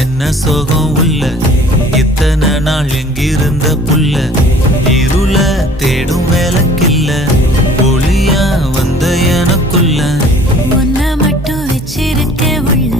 என்ன சோகம் உள்ள இத்தனை நாள் எங்கிருந்த புல்ல இருள தேடும் வேலைக்கில்ல ஒளியா வந்த எனக்குள்ள ஒன்ன மட்டும் வச்சிருக்க உள்ள